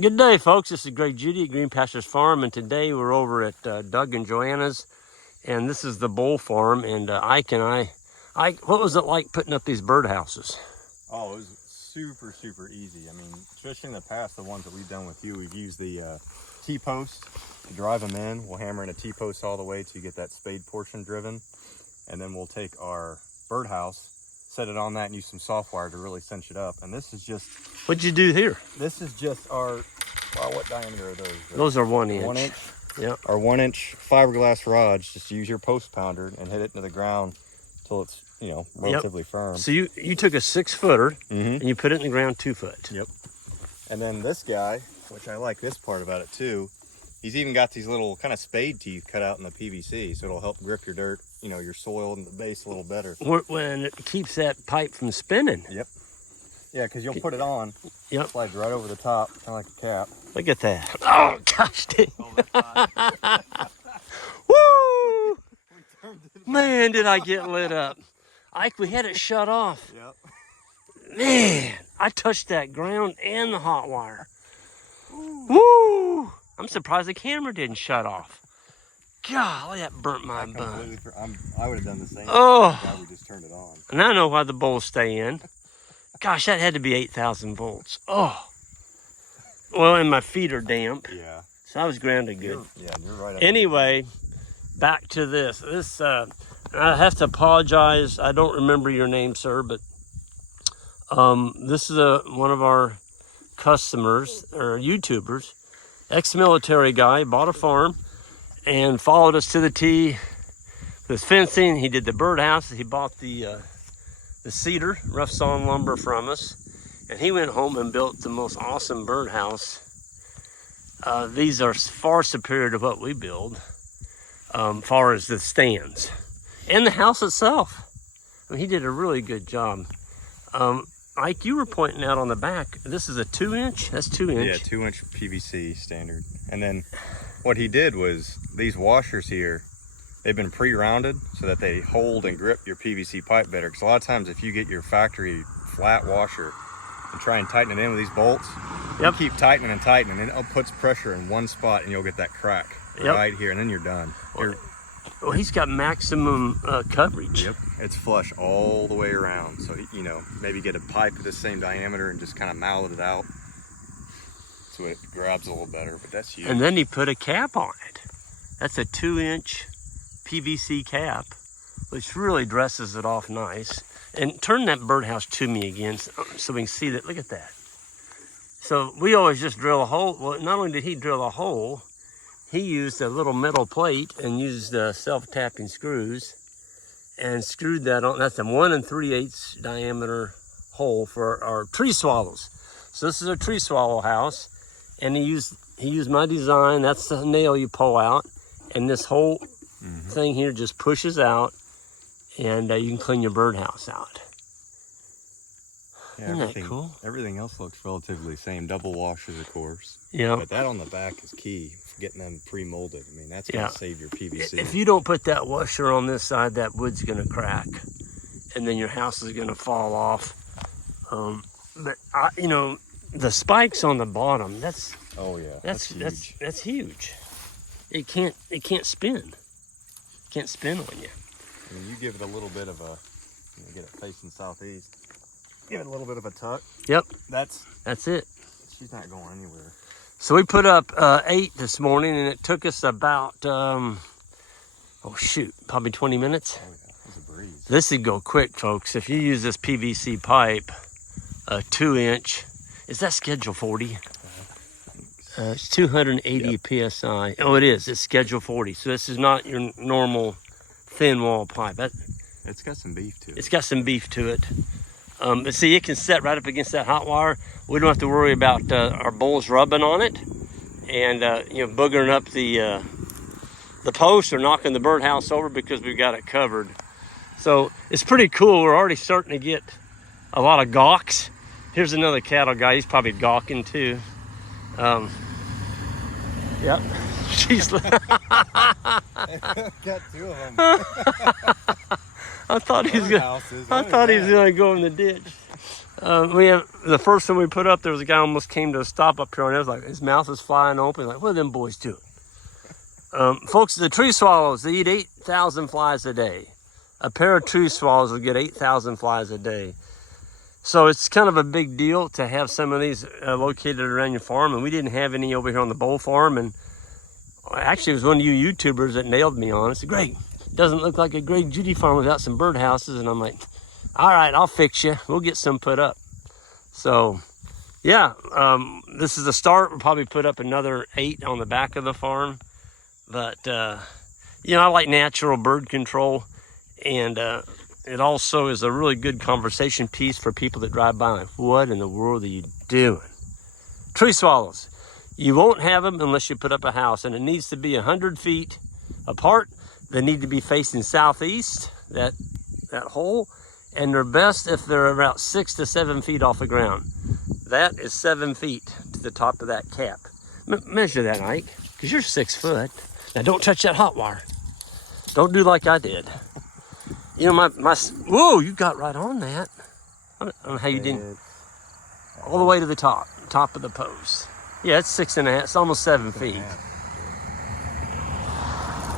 Good day, folks. This is Greg Judy at Green Pastures Farm, and today we're over at Doug and Joanna's, and this is the bull farm. And Ike and I, what was it like putting up these birdhouses? Oh, it was super easy. I mean, especially in the past, the ones that we've done with you, we've used the T-post to drive them in. We'll hammer in a T-post all the way till you get that spade portion driven, and then we'll take our birdhouse, set it on that, and use some soft wire to really cinch it up. And this is just... What'd you do here? This is just our... Well, what diameter are those? Those are 1 inch. 1 inch? Yeah. Our 1 inch fiberglass rods. Just use your post pounder and hit it into the ground till it's, you know, relatively firm. So you took a 6-footer and you put it in the ground 2 foot. Yep. And then this guy, which I like this part about it too, he's even got these little kind of spade teeth cut out in the PVC, so it'll help grip your dirt, you know, your soil and the base a little better. When it keeps that pipe from spinning. Yep. Yeah, because you'll put it on. Yep. Slides right over the top, kind of like a cap. Look at that. Oh, gosh dang. Woo! Man, did I get lit up. Ike, we had it shut off. Yep. Man, I touched that ground and the hot wire. Woo! I'm surprised the camera didn't shut off. Golly, that burnt my bun. I would have done the same. Oh. Now we just turned it on. And I know why the bulls stay in. Gosh, that had to be 8,000 volts. Oh. Well, and my feet are damp. Yeah. So I was grounded good. You're right. Anyway, back to this. I have to apologize. I don't remember your name, sir, but this is one of our customers or YouTubers, ex-military guy, bought a farm and followed us to the T with fencing. He did the birdhouse. He bought the cedar, rough sawn lumber from us, and he went home and built the most awesome birdhouse. These are far superior to what we build, far as the stands and the house itself. I mean, he did a really good job. Ike, you were pointing out on the back, this is a 2 inch? That's 2 inch. Yeah, 2 inch PVC standard. And then what he did was these washers here, they've been pre-rounded so that they hold and grip your PVC pipe better. Because a lot of times if you get your factory flat washer and try and tighten it in with these bolts, you keep tightening and tightening, and it puts pressure in one spot and you'll get that crack right here, and then you're done. Well, he's got maximum coverage. Yep, it's flush all the way around. So, you know, maybe get a pipe of the same diameter and just kind of mallet it out so it grabs a little better, but that's huge. And then he put a cap on it. That's a 2 inch PVC cap, which really dresses it off nice. And turn that birdhouse to me again so we can see that. Look at that. So we always just drill a hole. Well, not only did he drill a hole, he used a little metal plate and used self-tapping screws and screwed that on. That's a 1 3/8 diameter hole for our tree swallows. So this is a tree swallow house, and he used my design. That's the nail you pull out, and this whole thing here just pushes out, and you can clean your birdhouse out. Yeah, Isn't that cool? Everything else looks relatively the same. Double washers, of course. Yeah. But that on the back is key. Getting them pre-molded. I mean, that's going to save your PVC. If you don't put that washer on this side, that wood's going to crack, and then your house is going to fall off. But you know, the spikes on the bottom. That's huge. That's huge. It can't spin. Can't spin on you. I mean, you give it a little bit of a, get it facing southeast. Give it a little bit of a tuck. Yep. That's it. She's not going anywhere. So we put up 8 this morning, and it took us about, probably 20 minutes. Oh yeah, it was a breeze. This would go quick, folks. If you use this PVC pipe, 2 inch, is that schedule 40? It's 280 PSI. Oh, it is. It's schedule 40. So this is not your normal thin wall pipe. It's got some beef to it. It's got some beef to it. But see, it can set right up against that hot wire. We don't have to worry about our bulls rubbing on it and boogering up the post or knocking the birdhouse over, because we've got it covered. So it's pretty cool. We're already starting to get a lot of gawks. Here's another cattle guy. He's probably gawking too. Yep. She's got 2 of them. I thought he was gonna go in the ditch. We have the first one we put up. There was a guy almost came to a stop up here, and it was like his mouth was flying open. Like, what are them boys doing? Folks, the tree swallows, they eat 8,000 flies a day. A pair of tree swallows will get 8,000 flies a day. So it's kind of a big deal to have some of these located around your farm. And we didn't have any over here on the Bowl farm. And actually, it was one of you YouTubers that nailed me on it. Said, Greg, doesn't look like a Greg Judy farm without some birdhouses. And I'm like, all right, I'll fix you. We'll get some put up. So, yeah, this is a start. We'll probably put up another 8 on the back of the farm. But, you know, I like natural bird control. And it also is a really good conversation piece for people that drive by. Like, what in the world are you doing? Tree swallows. You won't have them unless you put up a house. And it needs to be 100 feet apart. They need to be facing southeast, that hole. And they're best if they're about 6 to 7 feet off the ground. That is 7 feet to the top of that cap. Measure that, Ike, because you're 6 foot. Now, don't touch that hot wire. Don't do like I did. You know, whoa, you got right on that. I don't know how you didn't. All the way to the top of the post. Yeah, it's 6.5, it's almost 7 feet.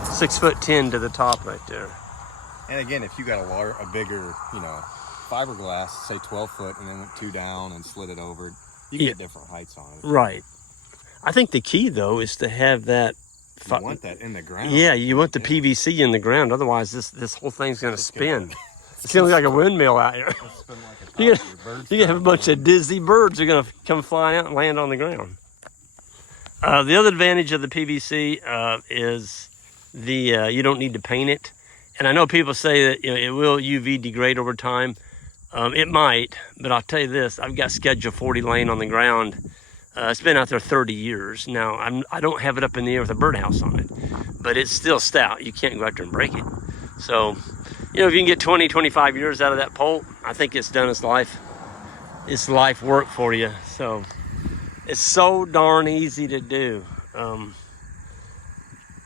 6'10" to the top right there. And again, if you got a bigger, you know, fiberglass, say 12 foot, and then went 2 down and slid it over, you can get different heights on it. Right. I think the key, though, is to have that. You want that in the ground. Yeah, you want the PVC in the ground. Otherwise, this whole thing's going to spin. It's going to look like a windmill out here. You're going to have a bunch of dizzy birds are going to come flying out and land on the ground. The other advantage of the PVC is you don't need to paint it. And I know people say that, you know, it will UV degrade over time. It might, but I'll tell you this: I've got Schedule 40 laying on the ground. It's been out there 30 years. Now, I don't have it up in the air with a birdhouse on it, but it's still stout. You can't go out there and break it. So, you know, if you can get 20, 25 years out of that pole, I think it's done its life work for you. So, it's so darn easy to do.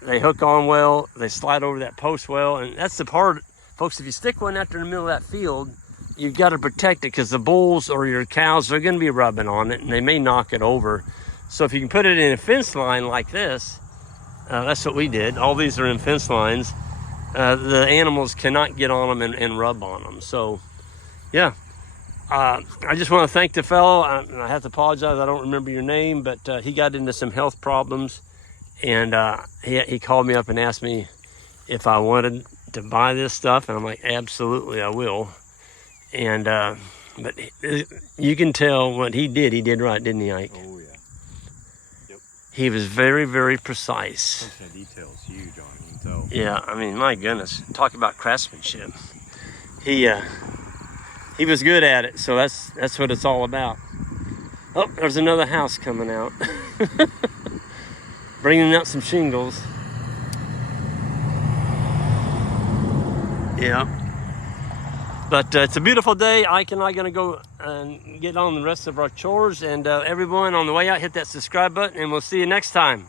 They hook on well, they slide over that post well, and that's the part, folks, if you stick one out there in the middle of that field, you've got to protect it because the bulls or your cows are going to be rubbing on it and they may knock it over. So if you can put it in a fence line like this, that's what we did. All these are in fence lines. The animals cannot get on them and rub on them. So, yeah. I just want to thank the fellow. I have to apologize. I don't remember your name, but he got into some health problems. And he called me up and asked me if I wanted to buy this stuff. And I'm like, absolutely, I will. And but you can tell what he did right, didn't he, Ike? Oh, yeah. Yep. He was very, very precise. Attention to detail is huge on it, you can tell. Yeah, I mean, my goodness. Talk about craftsmanship. He was good at it, so that's what it's all about. Oh, there's another house coming out. Bringing out some shingles. Yeah. But it's a beautiful day. Ike and I are going to go and get on the rest of our chores. And everyone on the way out, hit that subscribe button, and we'll see you next time.